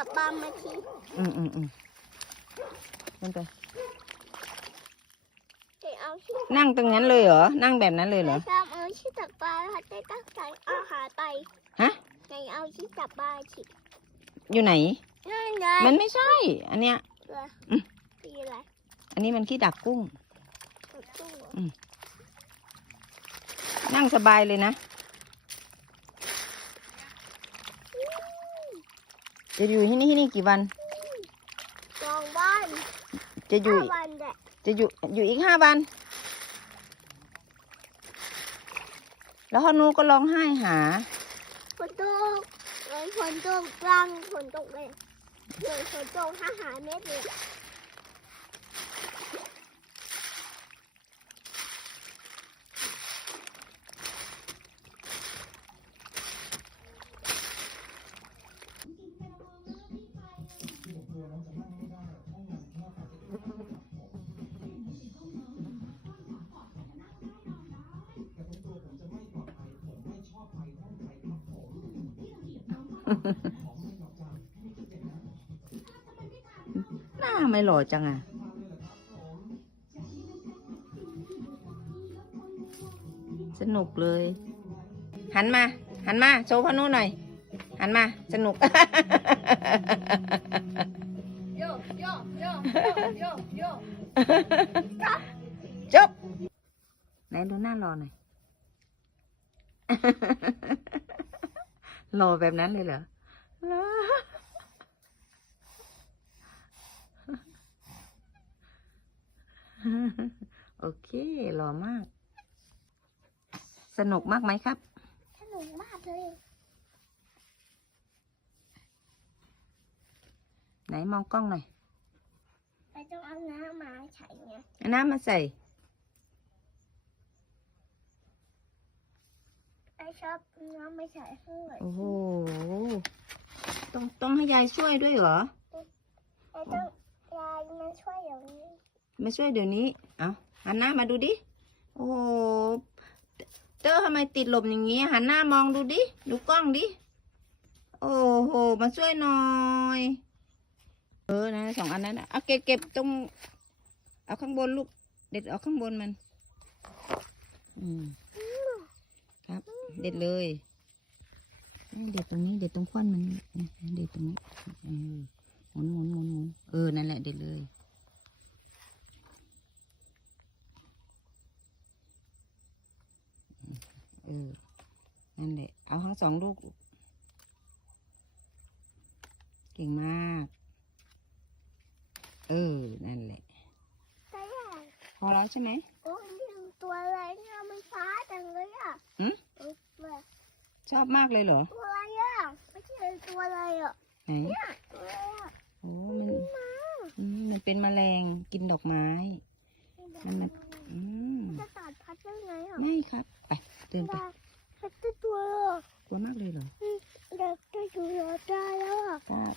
จับปลามาทีอืมอืมอืมขึ้นไปเดี๋ยวเอาที่นั่งตรงนั้นเลยเหรอ นั่งแบบนั้นเลยเหรอตามเอาที่จับปลาค่ะได้ตั้งใจอาหารไปฮะไหนเอาที่จับปลาทีอยู่ไหนนั่นไงมันไม่ใช่ อันเนี้ยเหรออืมปีอะไรอันนี้มันขี้ดักกุ้งกดตู้เหรอนั่งสบายเลยนะ จะอยู่ที่นี่ที่นี่กี่วันลองบ้านจะอยู่ ห้าวันแหละจะอยู่อยู่อีกห้าวัน แล้วฮอนูก็ร้องไห้หา ฝนตกเลยฝนตกกลางฝนตกเลยเลยฝนตกห้าหาเม็ดเลย หน้าไม่หล่อจังอะสนุกเลย หันมา หันมา โชว์พอนุหน่อย หันมา สนุกโยโยโยโยโยจบไหนดูหน้ารอหน่อย รอแบบนั้นเลยเหรอรอโอเครอมาก สนุกมากไหมครับ สนุกมากเลย ไหนมองกล้องหน่อย ไปต้องเอาน้ำมาใส่ไงเอาน้ำมาใส่ ไอ ชอบน้ำไม่ใส่ให้หน่อยโอ้โหต้องต้องให้ยายช่วยด้วยเหรอไอต้องยายมาช่วยอย่างนี้มาช่วยเดี๋ยวนี้ เอาหันหน้ามาดูดิ โอ้โห เตอร์ทำไมติดลมอย่างงี้ หันหน้ามองดูดิ ดูกล้องดิ โอ้โห มาช่วยหน่อย เออ นะสองอันนั้นน่ะเอาเก็บเก็บตรง เอาข้างบนลูก เด็ดเอาข้างบนมัน อืมครับ เด็ดเลยเด็ดตรงนี้ เด็ดตรงควันมันเด็ดตรงนี้เออหมุนหมุนหมุนหมุนเออนั่นแหละเด็ดเลยเออนั่นแหละเอาทั้งสองลูก เก่งมาก เออนั่นแหละพอแล้วใช่ไหม โอ้ยนี่ตัวอะไรเนี่ยมันฟ้าจังเลยอะ หืม เออตัว ชอบมากเลยเหรอ ตัวอะไรอะไม่ใช่ตัวอะไรอะไหนเนี่ยตัวอะไรอะโอ้มันอืมมันเป็นแมลงกินดอกไม้ มันมันอืมจะตัดพัดได้ไงอะไม่ครับ ไปเดินไปได้พัดได้ตัวเหรอกลัวมากเลยเหรอเด็กจะอยู่รอได้แล้วอะครับ